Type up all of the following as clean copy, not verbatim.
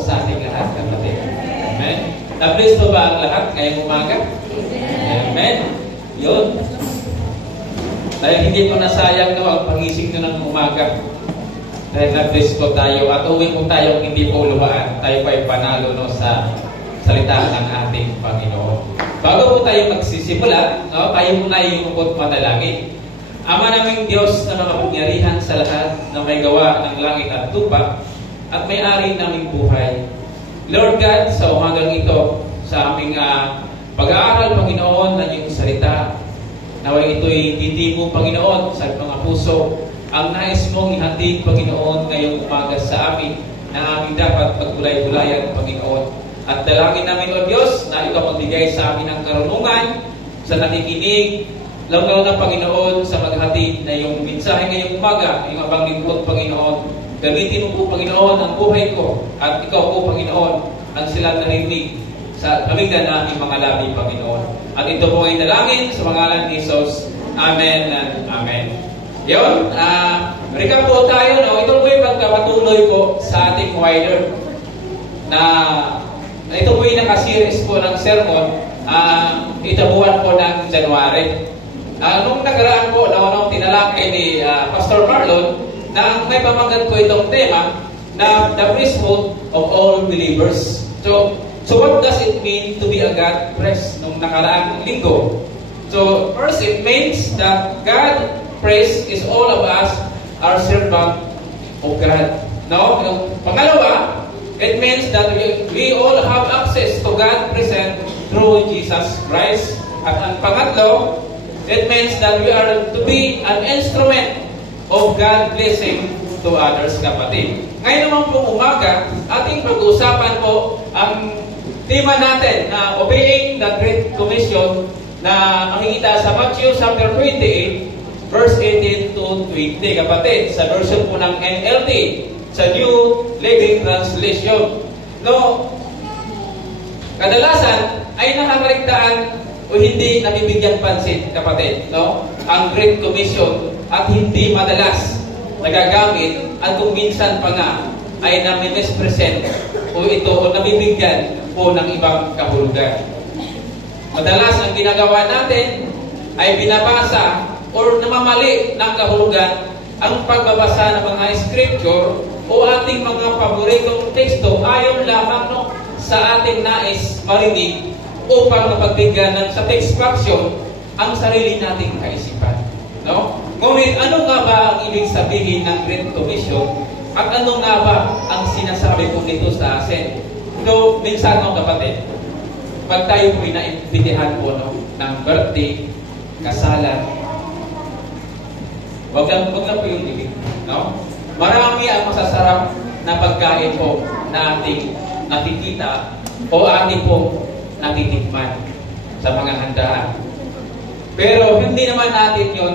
sa ating lahat, kapatid. Amen. Na-bless po ba ang lahat ngayong umaga? Amen. Yun. Dahil hindi po nasayang ang pagising nyo ng umaga. Dahil na-bless po tayo at uwi po tayo hindi po luhaan. Tayo pa ay panalo sa salita ng ating Panginoon. Bago po tayo magsisimula, tayo muna iumukot manalangin. Ama naming Diyos na makapangyarihan sa lahat na may gawa ng langit at lupa at may-ari naming buhay. Lord God, sa umagang ito, sa aming pag-aaral, Panginoon, ng iyong salita, naway ito'y hindi mo, Panginoon, sa mga puso, ang nais mong ihatid, Panginoon, ngayong umaga sa amin, na aming dapat pagbulay-bulayan, Panginoon. At dalangin namin, O Diyos, na ikaw magbigay sa amin ng karunungan, sa nakikinig, lalo na, Panginoon, sa maghatid na yung mensahe ngayong umaga, yung abang lingkod, Panginoon. Gamitin mo po, Panginoon, ang buhay ko, at ikaw po, Panginoon, ang silang narinig sa pamigdan ng mga labi, Panginoon. At ito po ay dalangin sa pangalan ni Jesus. Amen and Amen. Yun, recap po tayo, no? Ito po ay pagkapatuloy po sa ating wider na ito po ay nakaseries po ng sermon itabuan po ng January. Nung nagaraan po, nung tinalakay ni Pastor Marlon, na may pamagat po itong tema na the priesthood of all believers. So what does it mean to be a God priest nung nakaraang linggo? So first, it means that God priest is all of us are servant of God. No? Pangalawa, it means that we all have access to God present through Jesus Christ. At ang pangatlo, it means that we are to be an instrument of God blessing to others, kapatid. Ngayon naman po umaga, ating pag-uusapan po ang tema natin na obeying the Great Commission na makikita sa Matthew chapter 28, verse 18 to 20, kapatid. Sa version po ng NLT, sa New Living Translation. No, kadalasan ay nakakaligtaan o hindi nabibigyan pansin, kapatid, no? Ang Great Commission at hindi madalas nagagamit at kung minsan pa nga ay nami-mispresent o ito o nabibigyan po ng ibang kahulugan. Madalas ang ginagawa natin ay binabasa o namamali ng kahulugan ang pagbabasa ng mga scripture o ating mga paboritong teksto ayon lamang sa ating nais marinig upang mapagbigyan ng satisfaction ang sarili nating kaisipan. No? Ngunit ano nga ba ang ibig sabihin ng Great Commission at ano nga ba ang sinasabi po nito sa atin? So, minsan kapatid, pag tayo po inaimbitihan po ng birthday, kasalan, wag lang po yung ibig. No? Marami ang masasarap na pagkain po na ating nakikita o ating po natitikman sa mga handaan. Pero hindi naman natin yon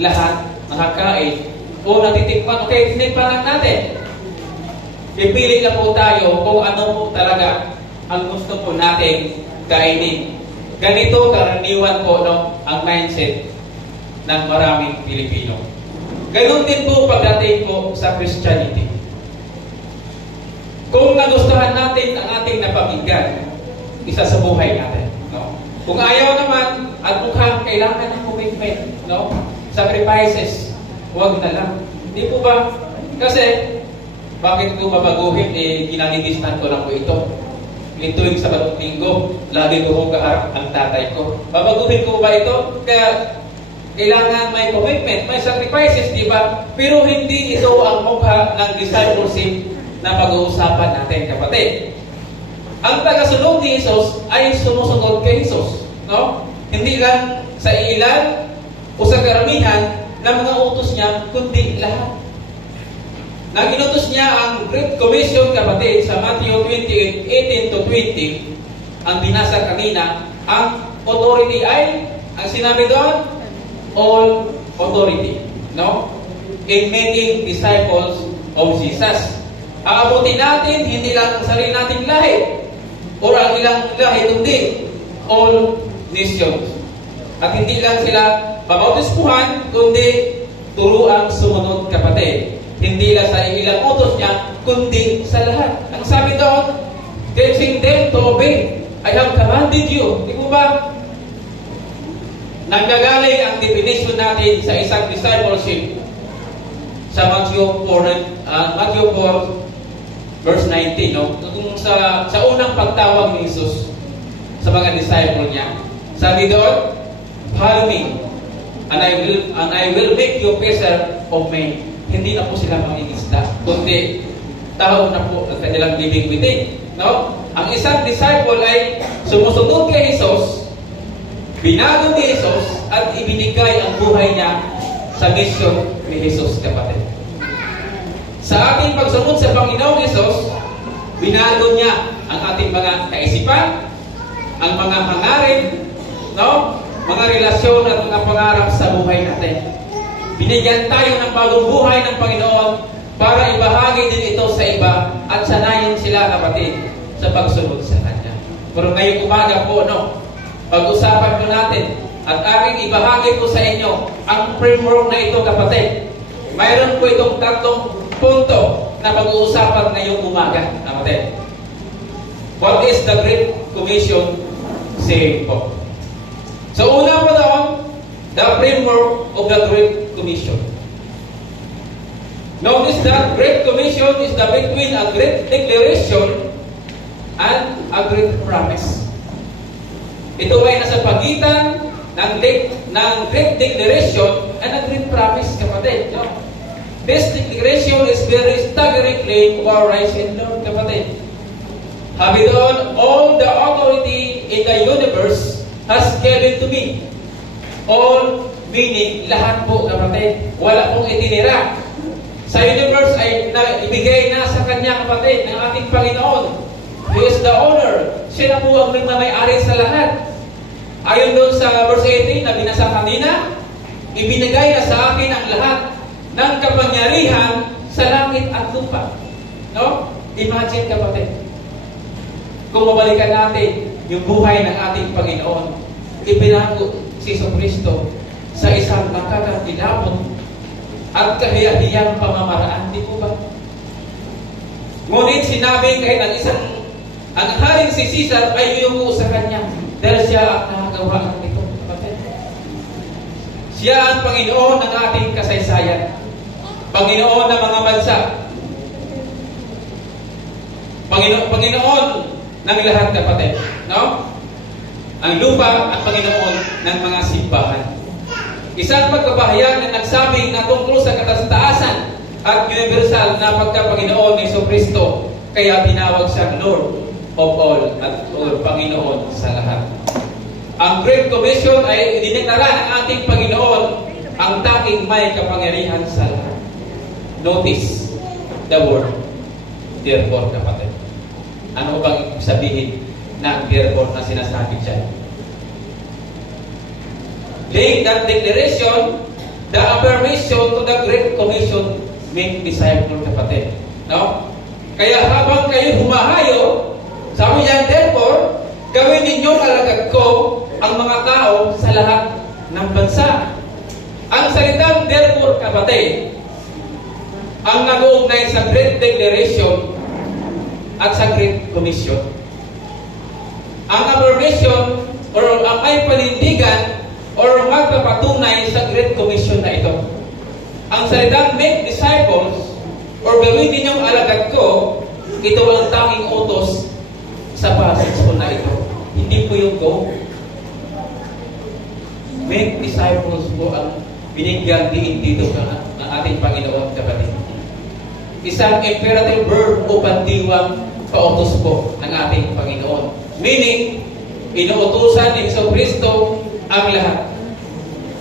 lahat nakakain o natitikman. Okay, tinikman lang natin. Pipili lang po tayo kung ano po talaga ang gusto po natin kainin. Ganito karaniwan po ang mindset ng maraming Pilipino. Ganon din po pagdating po sa Christianity. Kung nagustuhan natin ang ating napakinggan, isa sa buhay natin. No? Kung ayaw naman at mukhang kailangan ng commitment, no? Sacrifices, huwag na lang. Hindi po ba? Kasi, bakit ko babaguhin? Ginalilistan ko lang po ito. Tuwing sa bagong linggo, lagi ko kong kaharap ang tatay ko. Babaguhin ko ba ito? Kaya, kailangan may commitment, may sacrifices, di ba? Pero hindi ito ang mukha ng discipleship na pag-uusapan natin, kapatid. Ang tagasunod ni Jesus ay sumusunod kay Jesus. No? Hindi lang sa ilan o sa karamihan ng mga utos niya, kundi lahat. Nag-inutos niya ang Great Commission, kapatid, sa Matthew 28:18 to 20, ang binasa kanina, ang authority ay, ang sinabi doon, all authority. No? In making disciples of Jesus. Aabutin natin, hindi lang ang sarili nating lahi, o ang ilang lahi, kundi all nations. At hindi lang sila babautispuhan, kundi turuang sumunod, kapatid. Hindi lang sa ilang utos niya, kundi sa lahat. Ang sabi doon, teaching them to obey. I have commanded you. Di po ba? Nanggagaling ang definition natin sa isang discipleship sa Matthew 4, verse 19, no? Kung sa unang pagtawag ni Jesus sa mga disciple niya, sabi doon, "Follow me, and I will make you fisher of men." Hindi na po sila mangingisda, kundi tao na po ang kanilang bibig-biting, no? Ang isang disciple ay sumusunod kay Jesus, binago ni Jesus, at ibinigay ang buhay niya sa mission ni Jesus, kapatid. Sa ating pagsunod sa Panginoong Jesus, binago niya ang ating mga kaisipan, ang mga hangarin, no? Mga relasyon at mga pangarap sa buhay natin. Binigyan tayo ng bagong buhay ng Panginoon para ibahagi din ito sa iba at sanayin sila, kapatid, sa pagsunod sa Kanya. Pero ngayong umaga po, no, pag-usapan po natin at aking ibahagi po sa inyo ang framework na ito, kapatid. Mayroon po itong tatlong punto na pag-uusapan ngayong umaga, kapatid. What is the Great Commission saying po? So una po doon, the framework of the Great Commission. Notice that Great Commission is the between a great declaration and a great promise. Ito ay nasa pagitan ng great declaration and a great promise, kapatid. No? This declaration is very staggering claim of our rise in Lord, kapatid. Habi doon, all the authority in the universe has given to me. All meaning, lahat po, kapatid. Wala pong itinira. Sa universe ay ibigay na sa Kanya, kapatid, ng ating Panginoon. He is the owner. Siya na po ang may-ari sa lahat. Ayon doon sa verse 18 na binasa kanina, ibinigay na sa akin ang lahat ng kapangyarihan sa langit at lupa. No? Imagine, kapatid. Kung mabalikan natin yung buhay ng ating Panginoon, ipinago si Jesucristo sa isang nakakakilabot at kahiyahiyang pamamaraan, di po ba? Ngunit sinabi kahit ang haring si Caesar ay yumuko sa Kanya dahil siya ang nakagawa ng ito, kapatid. Siya ang Panginoon ng ating kasaysayan, Panginoon ng mga bansa, Panginoon ng lahat, kapatid. No? Ang lupa at Panginoon ng mga simbahan. Isang pagkabahayag na nagsabing na tungkol sa katastaasan at universal na pagka-Panginoon ni Jesucristo, kaya tinawag siyang Lord of all at Panginoon sa lahat. Ang Great Commission ay dineklara ng ating Panginoon ang tanging may kapangyarihan sa lahat. Notice the word therefore, kapatid. Ano bang sabihin na therefore na sinasabi dyan? Laying that declaration, the affirmation to the Great Commission, make disciples, kapatid. No? Kaya habang kayo humahayo, sabi niya, therefore, gawin ninyong alagad ko ang mga tao sa lahat ng bansa. Ang salitang therefore, kapatid, ang nag-uugnay sa Great Declaration at sa Great Commission. Ang affirmation or ang may panindigan or magpapatunay sa Great Commission na ito. Ang salitang make disciples or gawin ninyong alagad ko, ito ang tanging utos sa passage po na ito. Hindi po yung go. Make disciples po ang binigyan diin dito ng ating Panginoon, kapatid. Isang imperative verb o pandiwang pautos po ng ating Panginoon. Meaning, inuutusan ni Jesucristo ang lahat.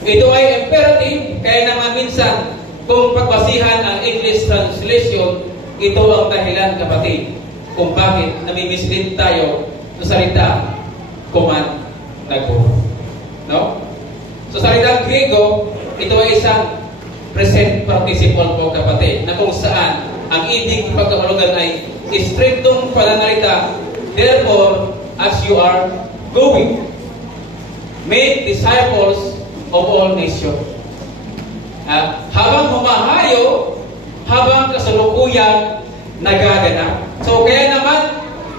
Ito ay imperative, kaya naman minsan, kung pagbasihan ang English translation, ito ang dahilan, kapatid, kung bakit nami-mislead tayo sa salita command na go. No? Sa salitang Griego, ito ay isang present participle po, kapatid, na kung saan ang ibig pagkahulugan ay istriktong pananalita, therefore, as you are going, make disciples of all nations. Habang humahayo, habang kasalukuyang nagaganap. So, kaya naman,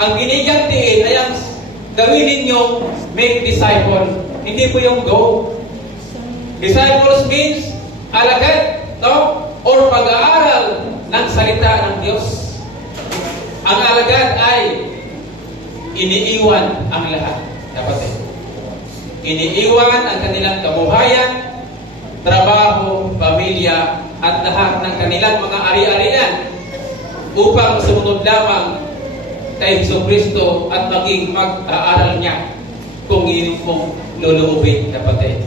Ang binigyang diin ay ang gawin ninyong make disciple. Hindi po yung go. Disciples means alagad, no? Or pag-aaral ng salita ng Diyos. Ang alagad ay iniiwan ang lahat. Kapatid. Iniiwan ang kanilang kabuhayan, trabaho, pamilya, at lahat ng kanilang mga ari-arian upang sumunod lamang kay Jesucristo at maging mag-aaral niya kung iyon mong luluubin, kapatid.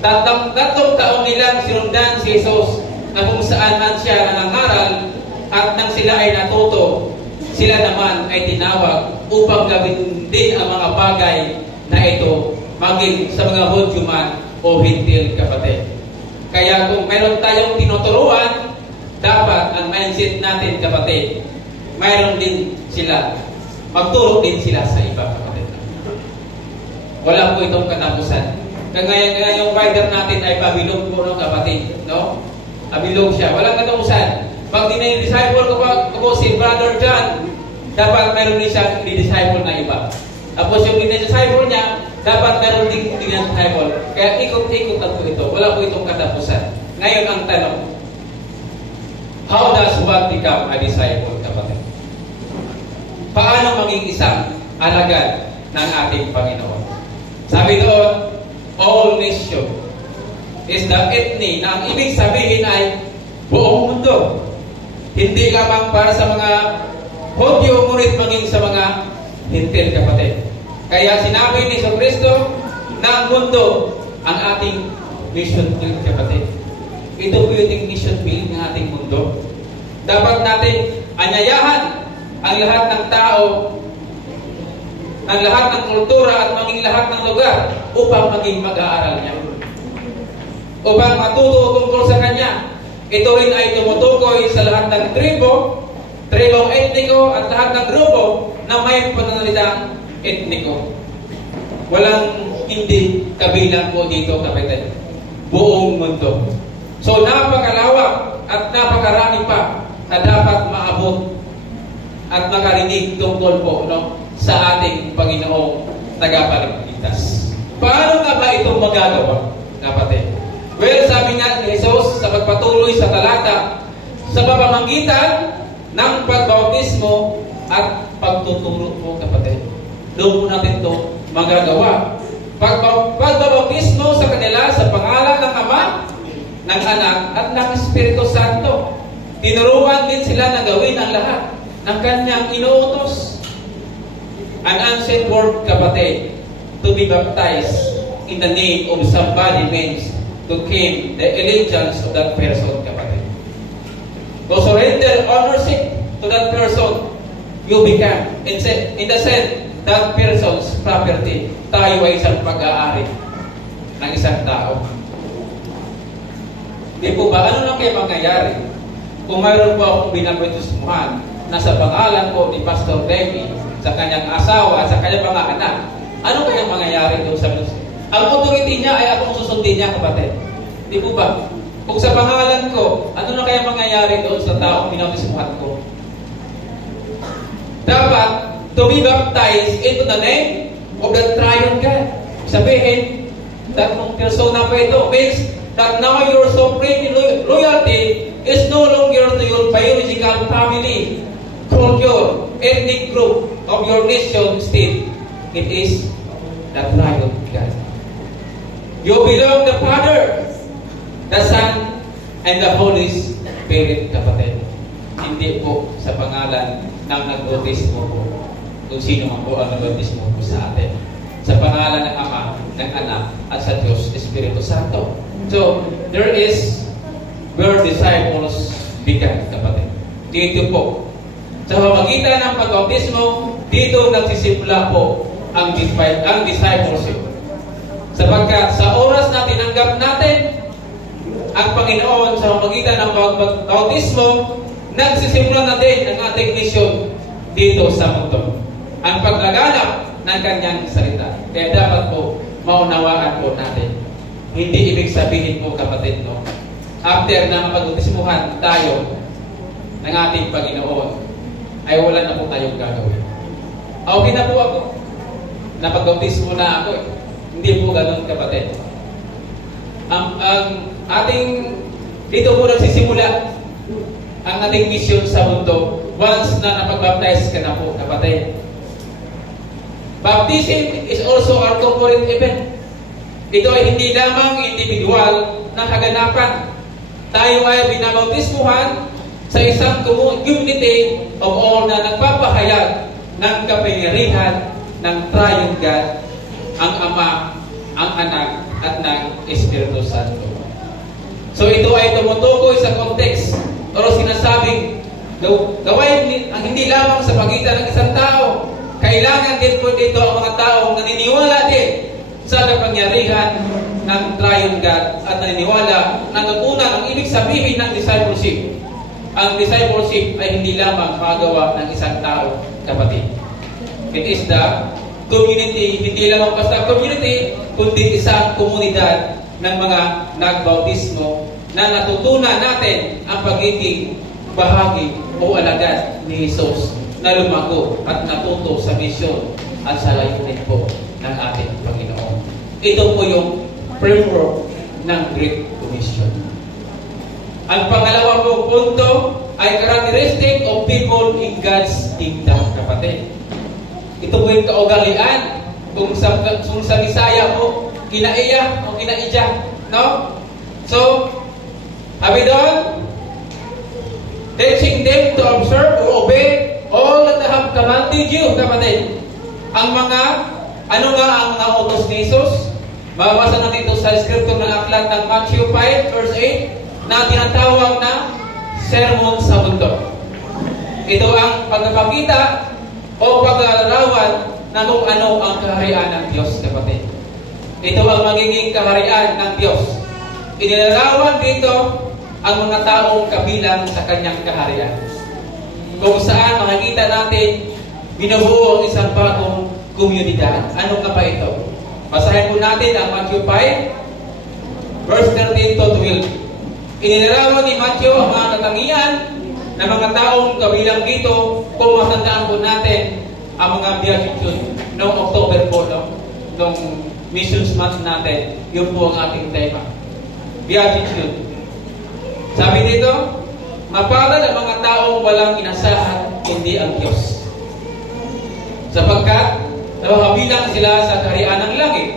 Tatlong taon nilang sinundan si Jesus na kung saan man siya nangangaral at nang sila ay natuto, sila naman ay tinawag upang gawin din ang mga bagay na ito maging sa mga Hudyo man o Hintil, kapatid. Kaya kung meron tayong tinuturuan, dapat ang mindset natin, kapatid, mayroon din sila, magturo din sila sa iba, kapatid. Wala po itong katapusan. Kaya yung rider natin ay pabilog po, no, kapatid, no? Pabilog siya. Walang katapusan. Pag dinay-disciple ko si Brother John, dapat meron din siya di-disciple na iba. Tapos yung dinay-disciple niya, dapat meron din dinay-disciple. Kaya ikot-ikot po ito. Wala po itong katapusan. Ngayon ang tanong, how does one become a disciple, kapatid? Paano maging isang alagad ng ating Panginoon? Sabi doon, all nation is the ethne na ang ibig sabihin ay buong mundo. Hindi lamang para sa mga Hudyo, ngunit maging sa mga Hintil, kapatid. Kaya sinabi ni Jesucristo na ang mundo ang ating mission field, kapatid. Ito po yung mission field ng ating mundo. Dapat natin anyayahan ang lahat ng tao, ang lahat ng kultura at maging lahat ng lugar upang maging mag-aaral niya. Upang matuto tungkol sa Kanya. Ito rin ay tumutukoy sa lahat ng tribong etniko at lahat ng grupo na may pananalitang etniko. Walang hindi kabilang po dito, kapatid. Buong mundo. So napakalawak at napakarami pa na dapat maabot at makarinig tungkol po, no, sa ating Panginoong tagapagligtas. Paano nga ba itong magagawa, kapatid? Well, sabi nga ni Jesus sa pagpatuloy sa talata, sa pamamagitan ng pagbautismo at pagtuturo po, kapatid. Doon po natin ito magagawa. Pagbautismo sa kanila sa pangalan ng Ama, ng Anak, at ng Espiritu Santo. Tinuruan din sila na gawin ang lahat ng Kanyang inuutos. An ancient word, kapatid, to be baptized in the name of somebody means to claim the allegiance of that person, kapatid. To surrender ownership to that person, you become, in the sense, that person's property. Tayo ay isang pag-aari ng isang tao. Di po ba, ano lang kayo mangyayari kung mayroon po akong binabautismuhan na sa pangalan po ni Pastor Demi, sa kanyang asawa at sa kanyang mga anak? Ano kaya mangyayari doon sa Diyos? Ang authority niya ay akong susundin niya, kapatid. Di po ba? Kung sa pangalan ko, ano na kaya mangyayari doon sa taong binabautismuhan ko? Dapat to be baptized into the name of the triune God. Sabihin, tatlong persona pa ito means that now your supreme loyalty is no longer to your biological family, culture, ethnic group of your nation state. It is the triune God. You belong the Father, the Son, and the Holy Spirit, kapatid. Hindi po sa pangalan ng nagbautismo po, kung sino man po ang nagbautismo po sa atin. Sa pangalan ng Ama, ng Anak, at sa Diyos, Espiritu Santo. So, there is where disciples began, kapatid. Dito po. Sa pamagitan ng pagbautismo, dito nagsisimula po ang discipleship. Sapagkat sa oras na tinanggap natin ang Panginoon sa pamagitan ng pagbautismo, nagsisimula na din ang ating misyon dito sa mundo. Ang paglaganap ng Kanyang salita. Kaya dapat po maunawaan po natin. Hindi ibig sabihin po, kapatid, no, after na mapag-bautismuhan tayo ng ating Panginoon, ay wala na po tayong gagawin. Okay na po ako. Napag-bautismo na ako. Hindi po ganun, kapatid. Ang ating, dito po nagsisimula ang ating mission sa mundo once na napag-baptize ka na po, kapatid. Baptism is also our corporate event. Ito ay hindi lamang individual na kaganapan. Tayo ay binabautismuhan sa isang community of all na nagpapahayag ng kapangyarihan ng Triune God, ang Ama, ang Anak, at ng Espiritu Santo. So ito ay tumutukoy sa context o sinasabing gawain ang hindi lamang sa pagitan ng isang tao. Kailangan din po dito ang mga taong naniniwala din sa kapangyarihan ng Triune God at naniniwala na natutunan ang ibig sabihin ng discipleship. Ang discipleship ay hindi lamang magawa ng isang tao, kapatid. It is the community, hindi lamang basta community, kundi isang komunidad ng mga nagbautismo na natutunan natin ang pagiging bahagi o alagad ni Jesus na lumago at natuto sa misyon at sa layunin po ng ating Panginoon. Ito po yung framework ng Great Commission. Ang pangalawa pong punto ay characteristic of people in God's kingdom, kapatid. Ito po yung kaugalian. Kung sa Bisaya po, kinaiya o kinaidya. No? So, sabi doon, teaching them to observe or obey all that I have commanded you, kapatid. Ang mga, ano nga ang mga utos ni Jesus? Mababasa natin ito sa scripture ng aklat ng Matthew 5 verse 8 na tinatawag na Sermon sa Mundo. Ito ang pagpapakita o pag-aarawan na kung ano ang kaharian ng Diyos, kapatid. Ito ang magiging kaharian ng Diyos. Inilarawan dito ang mga taong kabilang sa kanyang kaharian. Kung saan makikita natin binubuo ang isang bagong komunidad. Ano nga ba ito? Basahin po natin ang Matthew 5 verse 13 to 12. Inilarawan ni Matthew ang mga katangian ng mga taong kabilang dito kung matandaan po natin ang mga beatitude noong October po, noong missions month natin. Yun po ang ating tema. Beatitude. Sabi dito, mapalad ang mga taong walang inasahan, hindi ang Diyos. Sapagkat napabilang sila sa kaharian ng langit.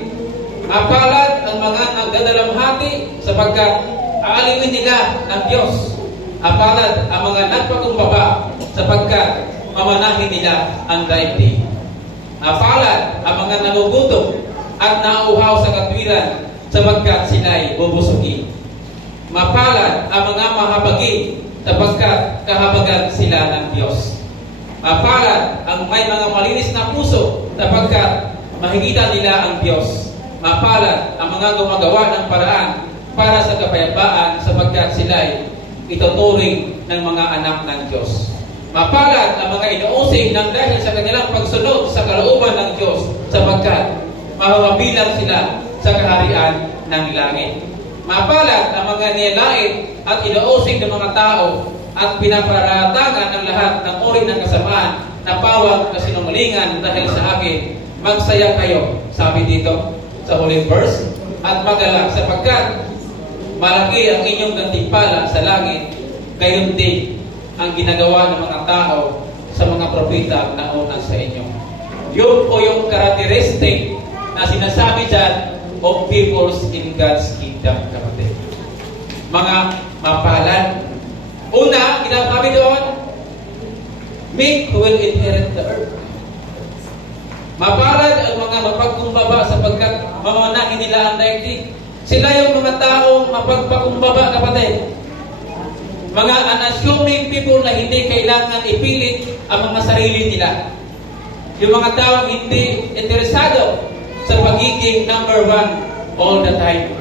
Mapalad ang mga nagdadalamhati, sapagkat aalipin nila ng Diyos. Mapalad ang mga nagpakumbaba, sapagkat mamanahin nila ang daigdig. Mapalad ang mga nagugutom at nauuhaw sa katwiran, sapagkat sila'y bubusugin. Mapalad ang mga mahabagin, sapagkat kahabagan sila ng Diyos. Mapalad ang may mga malinis na puso, sapagkat mahigitan nila ang Diyos. Mapalad ang mga gumagawa ng paraan para sa kapayapaan, sapagkat sila'y ituturing ng mga anak ng Diyos. Mapalad ang mga inuusig ng dahil sa kanilang pagsunod sa kalooban ng Diyos, sapagkat mapapabilang sila sa kaharian ng langit. Mapalad ang mga nilait at inuusig ng mga tao at pinaparatangan ng lahat ng uri ng kasamaan na pawang kasinungalingan dahil sa akin. Magsaya kayo, sabi dito sa huling verse, at magalak, sapagkat malaki ang inyong gantimpala sa langit, gayon din ang ginagawa ng mga tao sa mga propeta na una sa inyo. Yun po yung characteristic na sinasabi dyan of peoples in God's kingdom, kapatid. Mga mapalad. Una, ginasabi doon, meek who will inherit the earth. Mapalad ang mga mapagkumbaba sapagkat mamanahin nila ang daigdig. Sila yung mga taong mapagpakumbaba, kapatid. Mga unassuming people na hindi kailangan ipilit ang mga sarili nila. Yung mga taong hindi interesado sa pagiging number one all the time.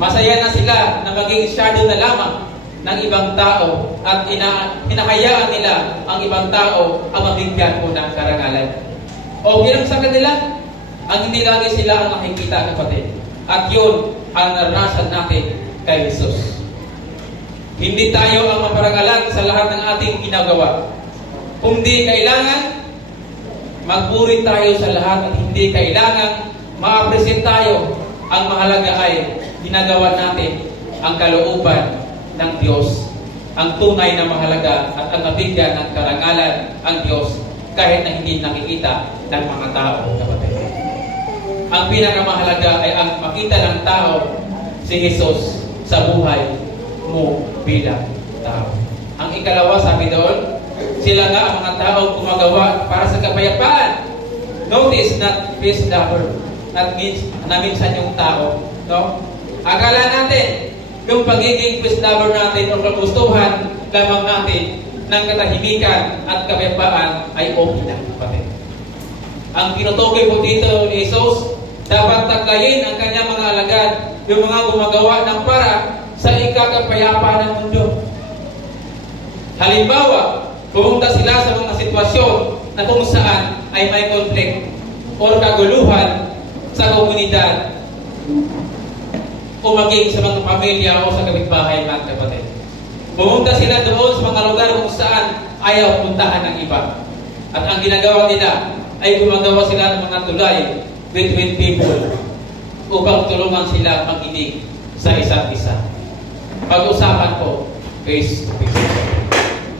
Masaya na sila na maging shadow na lamang ng ibang tao at hinahayaan nila ang ibang tao ang mabigyan po ng karangalan. O bilang sa kanila, ang hindi lagi sila ang nakikita, kapatid. At yun ang naranasan natin kay Jesus. Hindi tayo ang maparangalan sa lahat ng ating ginagawa. Kung di kailangan, magpuri tayo sa lahat at hindi kailangang ma-appreciate tayo. Ang mahalaga ay ginagawa natin ang kalooban ng Diyos. Ang tunay na mahalaga at ang nabigyan ng karangalan ang Diyos kahit na hindi nakikita ng mga tao, kapatid. Ang pinakamahalaga ay ang makita ng tao si Jesus sa buhay mo bilang tao. Ang ikalawa, sabi doon, sila nga ang mga tao gumagawa para sa kapayapaan. Notice, not peace lover. Not means na minsan yung tao. No? Akala natin, yung pagiging peace lover natin o kagustuhan lamang natin ng katahimikan at kapayapaan ay okay lang, kapatid. Ang tinutukoy po dito ni Jesus, dapat taglayin ang kanyang mga alagad, yung mga gumagawa ng para sa ikakapayapaan ng mundo. Halimbawa, pumunta sila sa mga sitwasyon na kung saan ay may conflict o kaguluhan sa komunidad o maging sa mga pamilya o sa kapitbahay, mga kapatid. Pumunta sila doon sa mga lugar kung saan ayaw puntahan ng iba. At ang ginagawa nila ay gumagawa sila ng mga tulay between people upang tulungan sila makinig sa isa't isa. Pag-usapan po, face to face.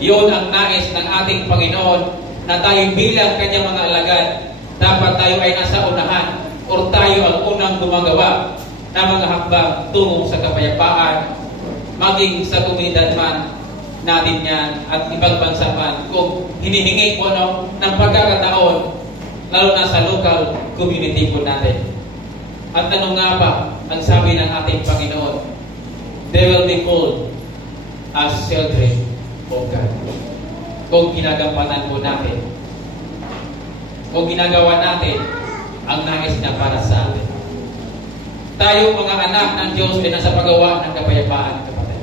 Yun ang nais ng ating Panginoon na tayo bilang kanyang mga alagad, dapat tayo ay nasa unahan o tayo ang unang gumagawa ng mga hakbang tungo sa kapayapaan, maging sa komunidad man natin yan at ibang bansa man kung hinihingi po ng pagkakataon, lalo na sa local community po natin. At ano nga ba ang sabi ng ating Panginoon? They will be called as children of God. Kung ginagampanan po natin, kung ginagawa natin ang nais niya para sa atin. Tayo mga anak ng Diyos ay nasa paggawa ng kapayapaan, kapatid.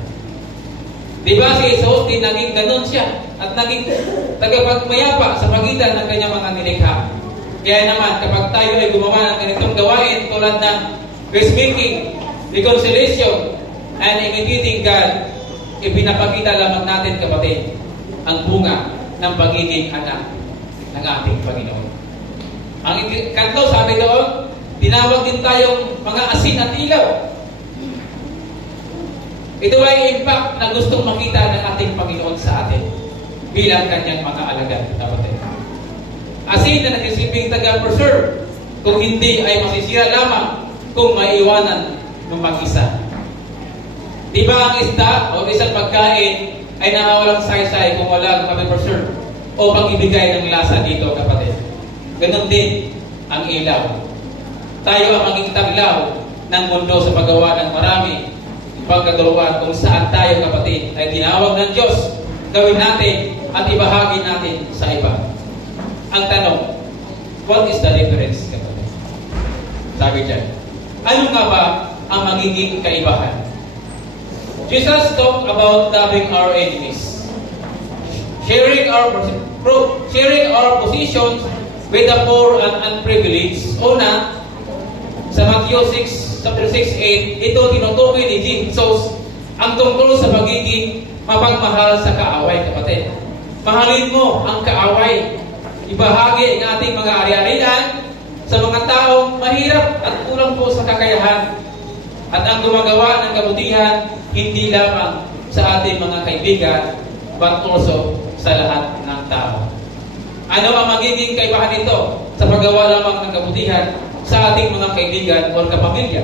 Di ba si Jesus din naging ganun siya at naging tagapagmayapa sa pagitan ng kanyang mga nilikha. Kaya naman, kapag tayo ay gumawa ng ganitong gawain tulad ng peacemaking, reconciliation, and imitating God, ipinapakita lamang natin, kapatid, ang bunga ng pagiging anak ng ating Panginoon. Ang kanto, sabi doon, tinawag din tayong mga asin at ilaw. Ito ay impact na gustong makita ng ating Panginoon sa atin bilang kanyang mga alagad, kapatid. Asin na nagsisilbing taga-preserve, kung hindi ay masisira lamang kung maiwanan ng mag-isa. Di ba ang isda o isang pagkain ay nakawalang saysay kung walang preserve o pag-ibigay ng lasa dito, kapatid? Ganon din ang ilaw. Tayo ang maging taglaw ng mundo sa paggawa ng marami pagkatuluan kung saan tayo, kapatid, ay tinawag ng Diyos, gawin natin at ibahagi natin sa iba. Ang tanong, what is the difference, kapatid? Sabi dyan, ano nga ba ang magiging kaibahan? Jesus talked about loving our enemies, sharing our positions with the poor and unprivileged. Una, sa Matthew 6:8, ito tinutukoy ni Jesus ang tungkol sa pagiging mapagmahal sa kaaway, kapatid. Mahalin mo ang kaaway. Ibahagi ang ating mga ari-arian sa mga taong mahirap at kulang po sa kakayahan. At ang gumagawa ng kabutihan, hindi lamang sa ating mga kaibigan, but also sa lahat ng tao. Ano ang magiging kaibahan nito sa paggawa lamang ng kabutihan sa ating mga kaibigan o kapamilya?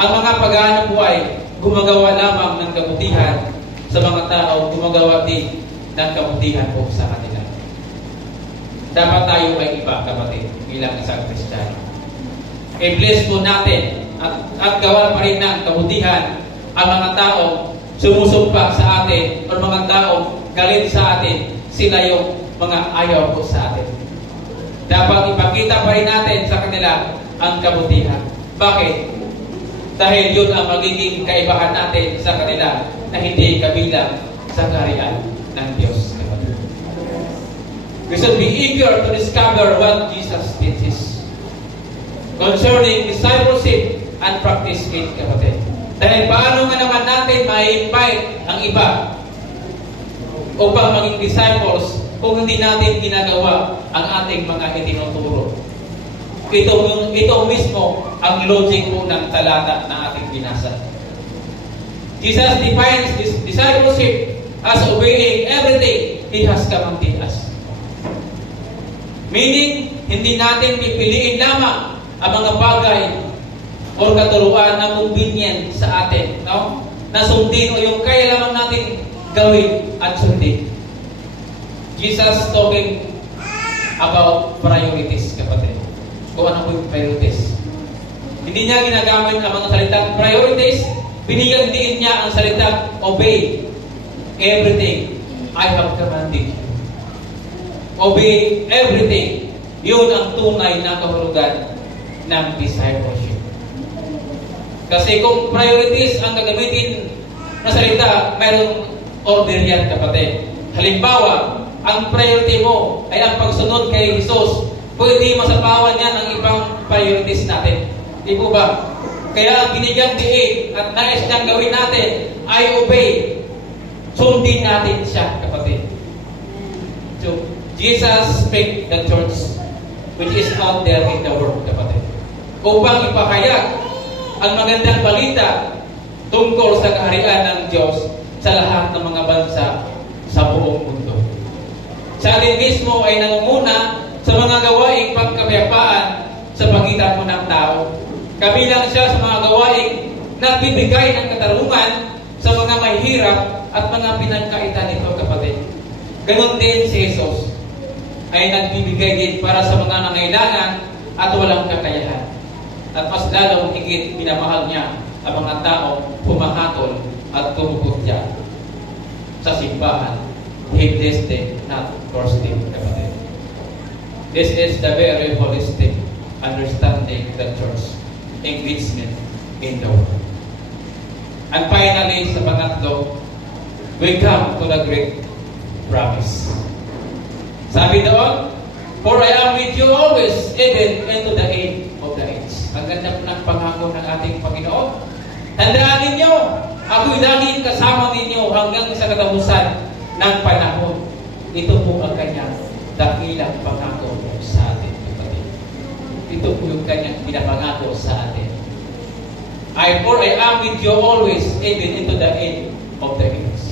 Ang mga paghahanap buhay, gumagawa lamang ng kabutihan sa mga tao, gumagawa din ng kabutihan po sa kanila. Dapat tayo ay iba, kapatid, bilang isang Kristiyano. I-bless po natin at gawa pa rin ng kabutihan ang mga taong sumusumpa sa atin o mga taong galit sa atin, sila yung mga ayaw po sa atin. Dapat ipakita pa rin natin sa kanila ang kabutihan. Bakit? Dahil yun ang magiging kaibahan natin sa kanila na hindi kabilang sa kaharian ng Diyos. We should be eager to discover what Jesus teaches concerning discipleship and practice it, kapatid. Dahil paano nga naman natin ma-invite ang iba upang maging disciples kung hindi natin ginagawa ang ating mga itinuturo. Ito mismo ang logic po ng talata na ating binasa. Jesus defines this discipleship as obeying everything He has commanded us. Meaning, hindi natin pipiliin lamang ang mga bagay o katuruan na convenient sa atin, no? Na sundin o yung kaya lamang natin gawin at sundin. Jesus talking about priorities, kapatid. Kung ano po yung priorities. Hindi niya ginagamit ang mga salitang priorities, binigyan din niya ang salitang obey everything I have commanded you. Obey everything. Yun ang tunay na kahulugan ng discipleship. Kasi kung priorities ang gagamitin na salita, mayroong order yan, kapatid. Halimbawa, ang priority mo ay ang pagsunod kay Jesus. Pwede masapawan yan ang ibang priorities natin. Di po ba? Kaya ang binigyang diin at nais niyang gawin natin ay obey. Sundin natin siya, kapatid. So, Jesus picked the church which is out there in the world, kapatid, upang ipahayag ang magandang balita tungkol sa kaharian ng Diyos sa lahat ng mga bansa sa buong mundo. Sa atin mismo ay nangunguna sa mga gawaing pagkapayapaan sa pagitan mo ng tao. Kabilang siya sa mga gawaing nagbibigay ng katarungan sa mga mahihirap at mga pinagkaitan nito, kapatid. Ganon din si Jesus ay nagbibigay din para sa mga nangailangan at walang kakayahan. At mas lalong higit minamahal niya ang mga tao pumahatol at tumututya sa simbahan. He blessed them, not cursed them, kapatid. This is the very holistic understanding the church engagement in the world. And finally, sa pangatlo, we come to the great promise. Sabi doon, for I am with you always, even into the end of the age. Ang ganda po ng pangako ng ating Panginoon. Tandaan ninyo, ako'y laging kasama ninyo hanggang sa katapusan ng panahon. Ito po ang kanyang dakilang pangako sa atin, kapatid. Ito po yung kanyang pinapangako sa atin. For I am with you always, even into the end of the age.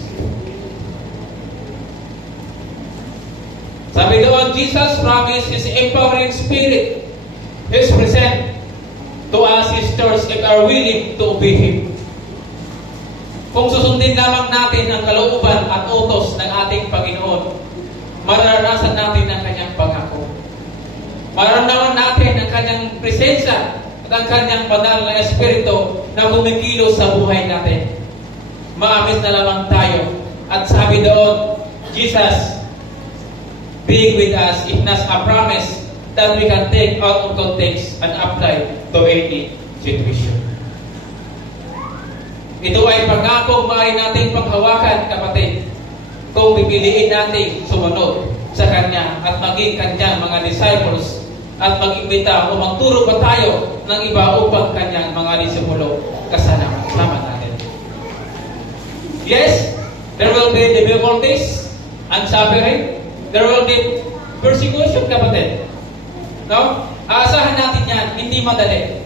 Sabi doon, Jesus promised His empowering spirit, His present to us, His church, if are willing to obey Him. Kung susundin lamang natin ang kalooban at utos ng ating Panginoon, mararanasan natin ang kanyang pangako. Mararanasan natin ang kanyang presensya at ang kanyang banal na espiritu na kumikilos sa buhay natin. Maamis na lamang tayo. At sabi doon, Jesus being with us is not a promise that we can take out of context and apply to any situation. Ito ay pangako maaari nating panghawakan, kapatid, kung pipiliin natin sumunod sa Kanya at maging Kanyang mga disciples at mag-imbita o magturo pa tayo ng iba upang Kanyang mga disipulo kasama natin. Yes, there will be difficulties and suffering. There will be persecution, kapatid. No? Aasahan natin yan, hindi madali.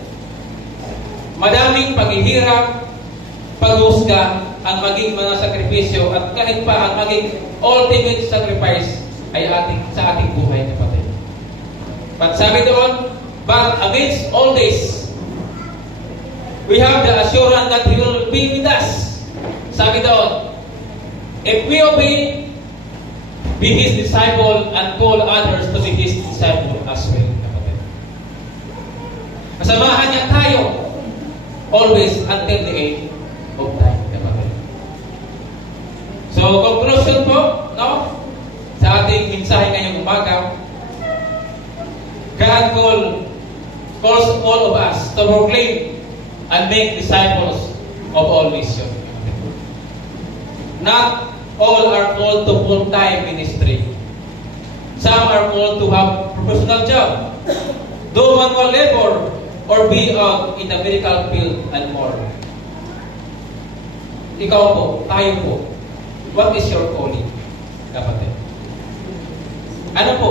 Madaming paghihirap, paghusga ang maging mga sakripisyo at kahit pa ang maging ultimate sacrifice ay sa ating buhay, kapatid. But sabi doon, but against all this, we have the assurance that He will be with us. Sabi doon, if we obey, be His disciple and call others to be His disciple as well, kapatid. Kasamahan niya tayo always until the end of time, kapatid. So, conclusion po, no? Sa ating mensahe ngayong umaga, God calls all of us to proclaim and make disciples of all nations. Not all are called to full-time ministry. Some are called to have professional job, do manual labor, or be out in the medical field and more. Ikaw po, tayo po. What is your calling, kapatid? Ano po?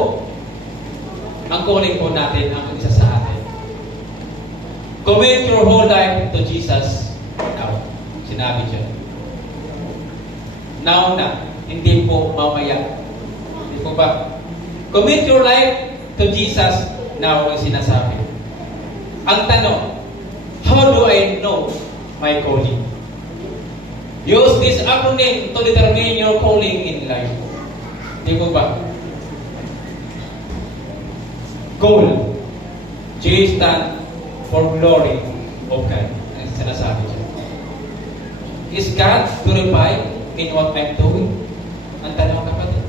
Ang calling po natin, ang isa sa atin. Commit your whole life to Jesus now. Sinabi dyan. Now na. Hindi po mamaya. Hindi po ba? Commit your life to Jesus now ang sinasabi. Ang tanong, how do I know my calling? Use this acronym to determine your calling in life. Hindi po ba? Goal. G stand for glory of God. Ang sinasabi dyan. Is God glorified in what I'm doing? Ang tanong, kapatid.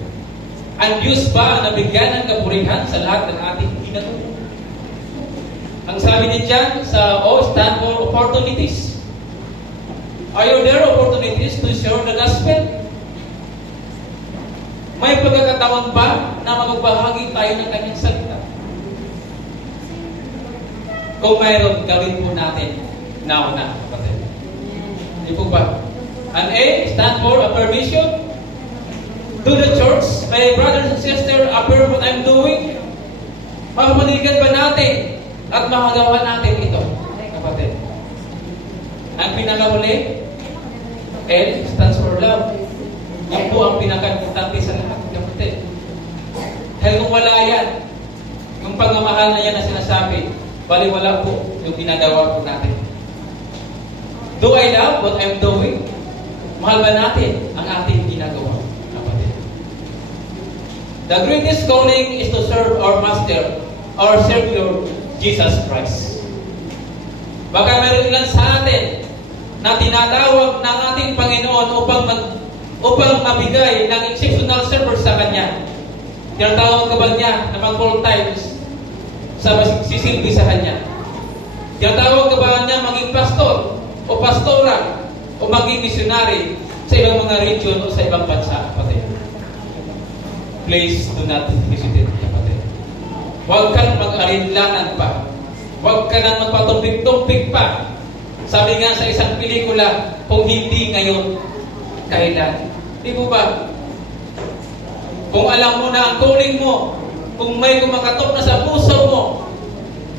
Ang Diyos ba ang nabigyan ng kapurihan sa lahat ng ating ginagawa? Ang sabi din dyan sa O stand for opportunities. Are there opportunities to share the gospel? May pagkakataon ba na magbahagi tayo ng kanyang salita? Kung mayroon, gawin po natin now na, kapatid. Di po ba? An A stand for affirmation. To the church, my brothers and sisters, affirm what I'm doing. Makamanigan ba natin at makagawa natin ito, kapatid? Ang pinakahuli, L stands for love. Yan po ang pinaka-importante sa lahat, kapatid. Dahil kung wala yan, yung pagmamahal na yan na sinasabi, baliwala po yung ginagawa po natin. Do I love what I'm doing? Mahal ba natin ang ating ginagawa, kapatid? The greatest calling is to serve our Master, our Savior, Jesus Christ. Baka meron ilan sa atin na tinatawag ng ating Panginoon upang mabigay ng exceptional service sa Kanya. Tinatawag ka ba niya na mag-full times sa sisilbi sa Kanya? Tinatawag ka ba niya maging pastor o pastora o maging missionary sa ibang mga region o sa ibang bansa, kapatid? Please do not hesitate, kapatid. Huwag kang mag-alinlangan pa. Huwag ka nang magpatumpik-tumpik pa. Sabi nga sa isang pelikula, kung hindi ngayon, kailan? Di po ba? Kung alam mo na ang calling mo, kung may kumakatok na sa puso mo,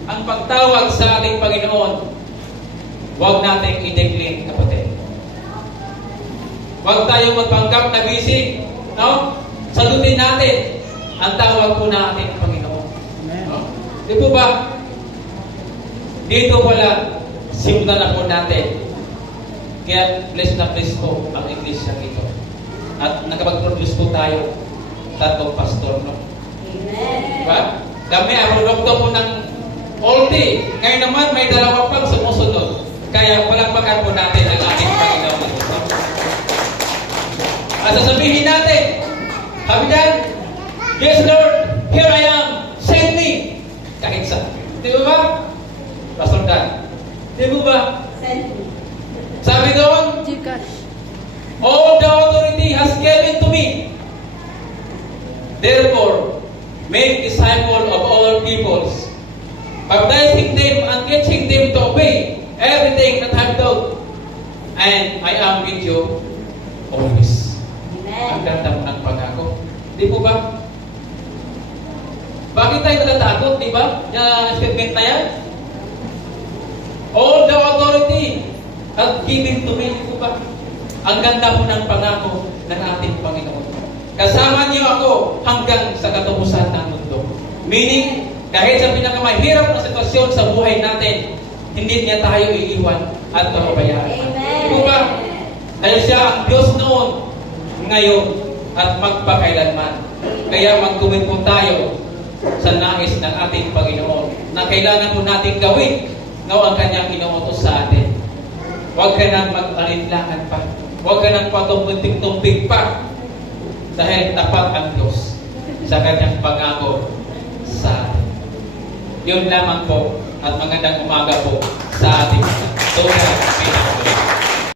ang pagtawag sa ating Panginoon, huwag nating i-decline, kapatid. Huwag tayong magpanggap na busy, no? Salutin natin ang tawag po na ating Panginoon. No? Di po ba? Dito pala, simulan na po natin. Kaya bless na bless po ang iglesia ito. At nakapag-produce po tayo tatlong pastor, no? Amen. Diba? Kami ang produkto po ng oldie. Ngayon naman may dalawa pang sumusunod. Kaya palakpakan po natin ang ating Panginoon. At sasabihin natin, sabi dyan, yes Lord, here I am, send me. Kahit saan. Di ba? Pastor Dan. Di ba? Send me. Sabi doon, all the authority has given to me. Therefore, make disciples of all peoples, baptizing them and teaching them to obey everything that I've done. And I am with you always. Ang ganda mo ng pangako. Di po ba? Bakit tayo natatakot, di ba? Yung statement na yan? All the authority has given to me, di po ba? Ang ganda mo ng pangako ng ating Panginoon. Kasama niyo ako hanggang sa katubusan ng mundo. Meaning, kahit sa pinakamahirap na sitwasyon sa buhay natin, hindi niya tayo iiwan at pababayaan. Di po ba? Dahil siya ang Diyos noon, ngayon, at magpakailanman. Kaya mag-commit po tayo sa nais ng ating Panginoon na kailangan po natin gawin ang kanyang inuutos sa atin. Huwag ka nang mag-alinlangan pa. Huwag ka nang patumpik-tumpik pa. Dahil tapat ang Diyos sa kanyang pangako sa atin. Yun lamang po at magandang umaga po sa ating Tuhan.